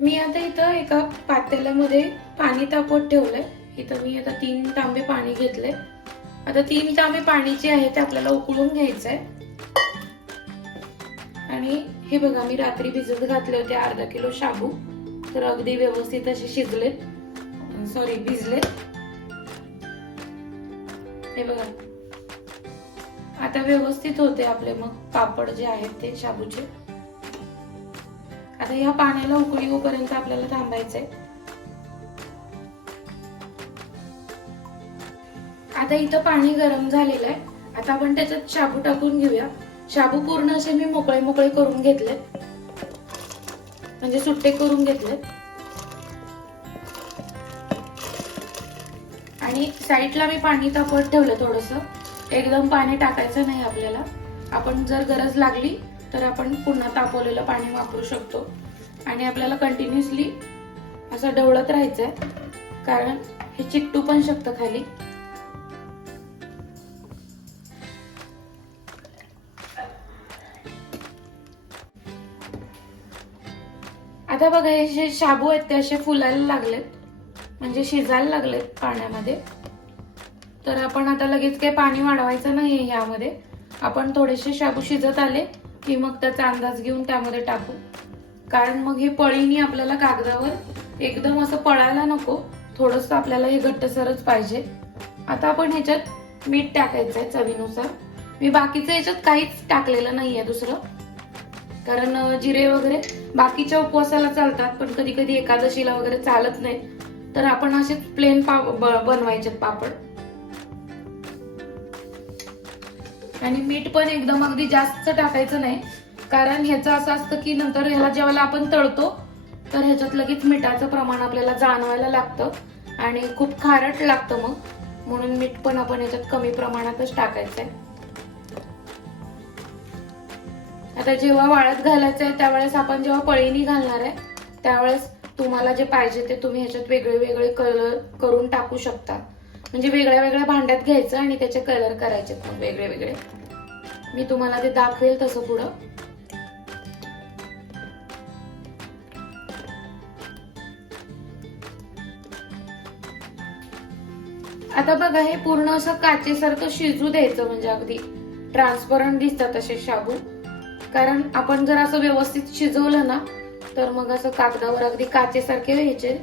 मी आता इथं एका पातेल्यामध्ये पाणी तापवत ठेवलंय. इथं मी आता तीन तांबे पाणी घेतले आता तीन तांबे पाणी जे आहे ते आपल्याला उकळून घ्यायचंय. आणि हे बघा मी रात्री भिजत घातले होते अर्धा किलो शाबू. तर अगदी व्यवस्थित असे शिजलेत सॉरी भिजलेत हे बघा. आता व्यवस्थित होते आपले मग पापड जे आहेत ते शाबूचे. आता ह्या पाण्याला उकळी होईपर्यंत आपल्याला थांबायचंय. आता इथं पाणी गरम झालेलं आहे. आता आपण त्याच्यात शाबू टाकून घेऊया. शाबू पूर्ण असे मी मोकळे मोकळे करून घेतले म्हणजे सुट्टे करून घेतले आणि साईडला मी पाणी तापत ठेवलं थोडस. एकदम पाणी टाकायचं नाही आपल्याला. आपण जर गरज लागली तर आपण पुन्हा तापवलेलं पाणी वापरू शकतो. आणि आपल्याला कंटिन्युअसली असं ढवळत आहे कारण हे चिकटू पण शकतं खाली. आता बघा हे जे शाबू आहेत ते असे फुलायला लागलेत. म्हणजे शिजायला लागलेत पाण्यामध्ये. तर आपण आता लगेच काही पाणी वाढवायचं नाहीये ह्यामध्ये. आपण थोडेसे शाबू शिजत आले. की मग त्याचा अंदाज घेऊन त्यामध्ये टाकू. कारण मग हे पळीनी आपल्याला कागदावर एकदम असं पळायला नको थोडस आपल्याला हे घट्टसरच पाहिजे. आता आपण ह्याच्यात मीठ टाकायचं आहे चवीनुसार. मी बाकीचं ह्याच्यात काहीच टाकलेलं नाहीये दुसरं. कारण जिरे वगैरे बाकीच्या उपवासाला चालतात पण कधी कधी एकादशीला वगैरे चालत नाही तर आपण असेच प्लेन पाव ब- बनवायचे पापड. आणि मीठ पण एकदम अगदी जास्त टाकायचं नाही. कारण ह्याचं असं असतं की नंतर ह्याला जेव्हा आपण तळतो तर ह्याच्यात लगेच मिठाचं प्रमाण आपल्याला जाणवायला लागतं आणि खूप खारट लागतं मग. म्हणून मीठ पण आपण ह्याच्यात कमी प्रमाणातच टाकायचंय. आता जेव्हा वाळत घालायचं आहे त्यावेळेस आपण जेव्हा पळीनी घालणार आहे त्यावेळेस तुम्हाला जे पाहिजे ते तुम्ही ह्याच्यात वेगळे वेगळे कलर करून टाकू शकता. म्हणजे वेगळ्या वेगळ्या भांड्यात घ्यायचं आणि त्याचे कलर करायचे वेगळे वेगळे. मी तुम्हाला ते दाखवेल तसं पुढं. आता बघा हे पूर्ण असं काचेसारखं शिजू द्यायचं म्हणजे अगदी ट्रान्सपरंट दिसतात असे शाबू. कारण आपण जर असं व्यवस्थित शिजवलं ना तर मग असं कागदावर अगदी काचेसारखे ह्याचे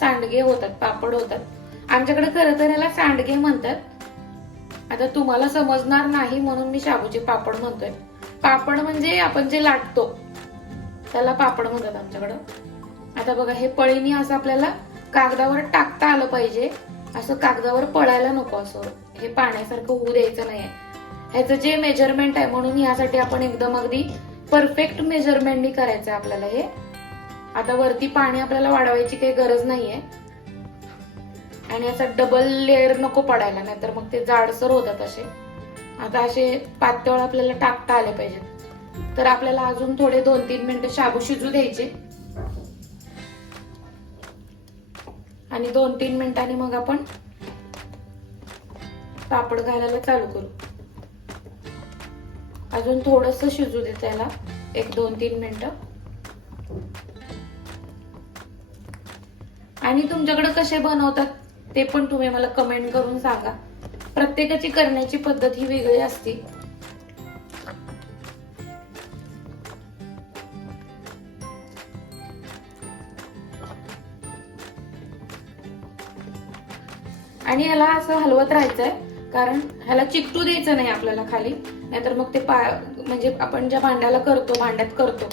सांडगे होतात पापड होतात. आमच्याकडे खरं तर याला सांडगे म्हणतात. आता तुम्हाला समजणार नाही म्हणून मी शाबूचे पापड म्हणतोय. पापड म्हणजे आपण जे लाटतो त्याला पापड म्हणतात आमच्याकडं. आता बघा हे पळीनी असं आपल्याला कागदावर टाकता आलं पाहिजे. असं कागदावर पळायला नको असं. हे पाण्यासारखं होऊ द्यायचं नाहीये. ह्याचं जे मेजरमेंट आहे म्हणून यासाठी आपण एकदम अगदी परफेक्ट मेजरमेंटनी करायचं आहे आपल्याला हे. आता वरती पाणी आपल्याला वाढवायची काही गरज नाहीये. आणि असा डबल लेअर नको पडायला नाहीतर मग ते जाडसर होतात असे. आता असे पातळ आपल्याला टाकता आले पाहिजेत. तर आपल्याला अजून थोडे दोन तीन मिनिटं शाबू शिजू द्यायचे. आणि दोन तीन मिनिटांनी मग आपण पापड घालायला चालू करू. अजून थोडस शिजू दे त्याला एक दोन तीन मिनिटं. आणि तुमच्याकडे कसे बनवतात? ते पण तुम्ही मला कमेंट करून सांगा. प्रत्येकाची करण्याची पद्धत ही वेगळी असते. आणि ह्याला असं हलवत राहायचंय कारण ह्याला चिकटू द्यायचं नाही आपल्याला खाली. नाहीतर मग ते पा म्हणजे आपण ज्या भांड्याला करतो भांड्यात करतो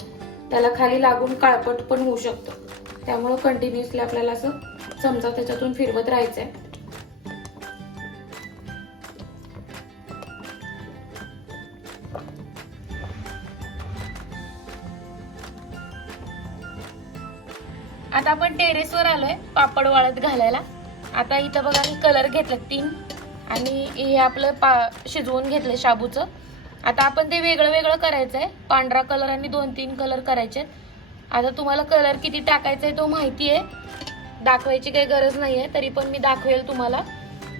त्याला खाली लागून काळपट पण होऊ शकतो. त्यामुळं कंटिन्युअसली आपल्याला असं चमचा त्याच्यातून फिरवत राहायचंय. आता आपण टेरेसवर आलोय पापड वाळत घालायला. आता इथं बघा मी कलर घेतलं तीन. आणि हे आपलं पा शिजवून घेतलं शाबूचं. आता आपण ते वेगळं वेगळं करायचंय. पांढरा कलर आणि दोन तीन कलर करायचे आता तुम्हाला कलर किती टाकायचा आहे तो माहिती आहे. दाखवायची काही गरज नाही आहे तरी पण मी दाखवेल तुम्हाला.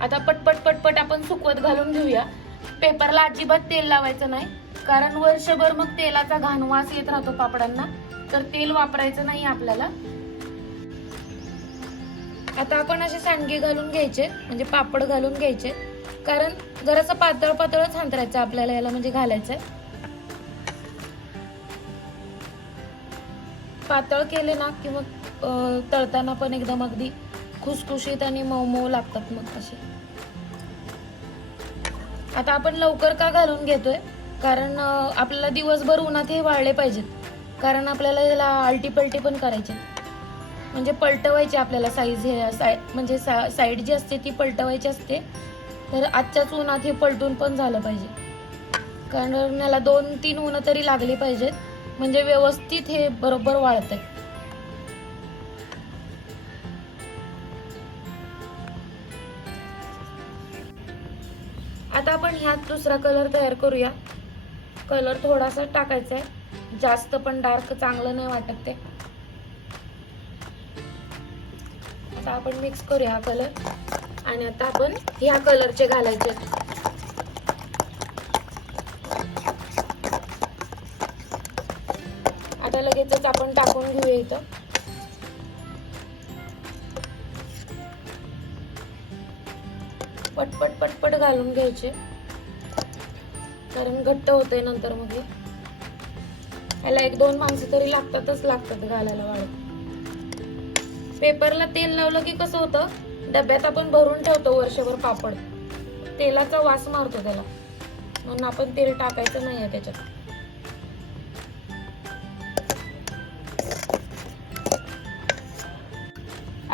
आता पटपट पटपट आपण सुकवत घालून घेऊया. पेपरला अजिबात तेल लावायचं नाही कारण वर्षभर मग तेलाचा घाणवास येत राहतो पापडांना. तर तेल वापरायचं नाही आपल्याला. आता आपण असे सांडगे घालून घ्यायचे म्हणजे पापड घालून घ्यायचे. कारण जरासं पातळ पातळच हांतरायचं आपल्याला याला म्हणजे घालायचं आहे पातळ केले ना की मग तळताना पण एकदम अगदी खुसखुशीत आणि मऊ मऊ लागतात मग असे. आता आपण लवकर का घालून घेतोय? कारण आपल्याला दिवसभर उन्हात हे वाळले पाहिजेत. कारण आपल्याला याला आलटी पलटी पण करायचे. म्हणजे पलटवायची आपल्याला साईज हे साय म्हणजे सा साईड जी असते ती पलटवायची असते. तर आजच्याच उन्हात हे पलटून पण झालं पाहिजे. कारण याला दोन तीन उन्हं तरी लागली पाहिजेत. म्हणजे व्यवस्थित हे बरोबर वाळत आहे आता आपण ह्यात दुसरा कलर तयार करूया. कलर थोडासा टाकायचा आहे जास्त पण डार्क चांगलं नाही वाटत ते. आता आपण मिक्स करूया हा कलर आणि आता आपण ह्या कलरचे घालायचे. लगेचच आपण टाकून घेऊया इथं. पटपट पटपट घालून घ्यायचे. कारण घट्ट होतंय नंतर मग ह्याला एक दोन माणसं तरी लागतातच लागतात घालायला वाळत पेपरला तेल लावलं की कसं होतं? डब्यात आपण भरून ठेवतो वर्षभर पापड. तेलाचा वास मारतो त्याला. म्हणून आपण तेल टाकायचं नाही आहे त्याच्यात.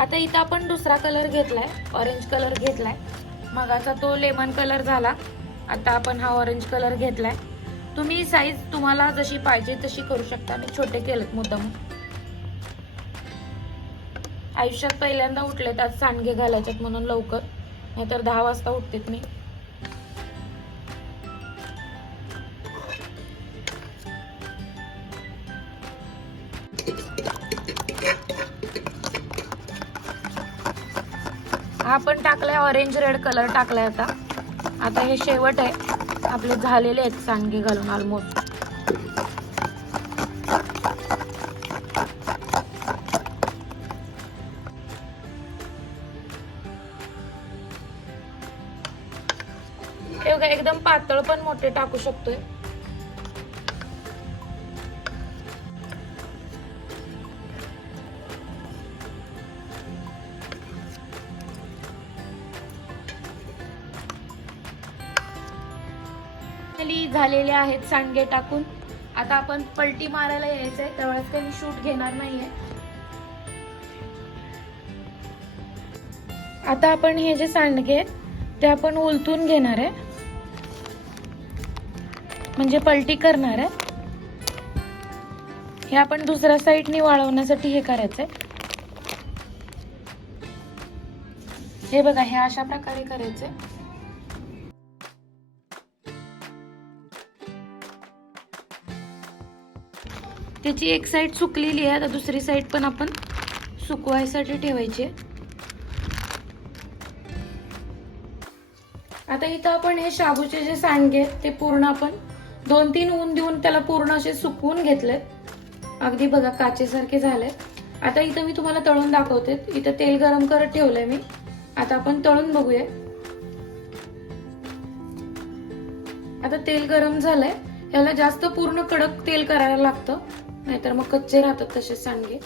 आता इथं आपण दुसरा कलर घेतलाय ऑरेंज कलर घेतलाय. मगाचा तो लेमन कलर झाला. आता आपण हा ऑरेंज कलर घेतलाय. तुम्ही साईज तुम्हाला जशी पाहिजे तशी करू शकता. मी छोटे केलेत मुद्दाम. आयुष्यात पहिल्यांदा उठलेत आज सांडगे घालायच्यात म्हणून लवकर. नाहीतर दहा वाजता उठतेत मी. हा आपण टाकलाय ऑरेंज रेड कलर टाकलाय आता. आता हे शेवट आहे. आपले झालेले आहेत सांडगे घालून ऑलमोस्ट एकदम पातळ पण मोठे टाकू शकतोय. झालेले आहेत सांडगे टाकून. आता आपण पलटी मारायला यायचंय त्यावेळेस काही शूट घेणार नाहीये. आता आपण हे जे सांडगे आहेत, ते आपण उलतून घेणार आहे. म्हणजे पलटी करणार आहे. हे आपण दुसऱ्या साईडनी वाळवण्यासाठी हे करायचंय. हे बघा हे अशा प्रकारे करायचंय. त्याची एक साईड सुकलेली आहे आता दुसरी साईड पण आपण सुकवायसाठी ठेवायची आहे. आता इथं आपण हे शाबूचे जे सांडगे आहेत, ते पूर्ण आपण दोन तीन ऊन देऊन त्याला पूर्ण असे सुकवून घेतलेत. अगदी बघा काचेसारखे झालेत. आता इथं मी तुम्हाला तळून दाखवते. इथं तेल गरम करत ठेवलंय मी. आता आपण तळून बघूया. आता तेल गरम झालंय. याला जास्त पूर्ण कडक तेल करायला लागतं. नाहीतर मग कच्चे राहतात तसेच सांडगे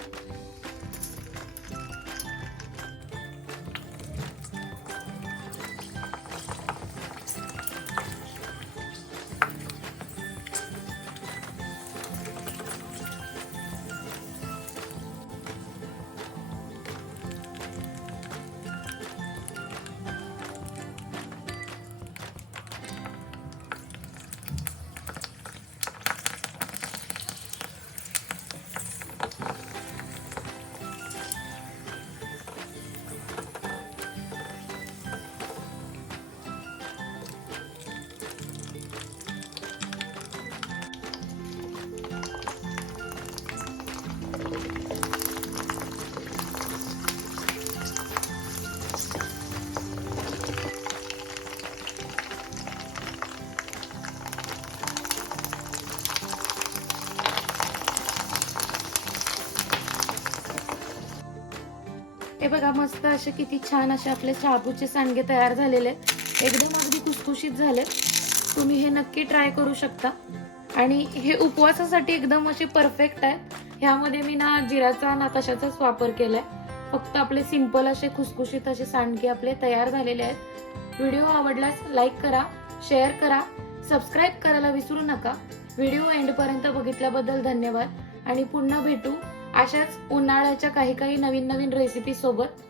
हे बघा मस्त असे किती छान असे आपले शाबूचे सांडगे तयार झालेले आहेत. एकदम अगदी खुसखुशीत झाले. तुम्ही हे नक्की ट्राय करू शकता. आणि हे उपवासासाठी एकदम असे परफेक्ट आहे ह्यामध्ये मी ना जिराचा ना कशाचाच वापर केलाय. फक्त आपले सिंपल असे खुसखुशीत असे सांडगे आपले तयार झालेले आहेत. व्हिडिओ आवडल्यास लाईक करा शेअर करा सबस्क्राईब करायला विसरू नका. व्हिडिओ एंडपर्यंत बघितल्याबद्दल धन्यवाद. आणि पुन्हा भेटू. अशाच उन्हाळ्याच्या काही काही नवीन नवीन रेसिपी सोबत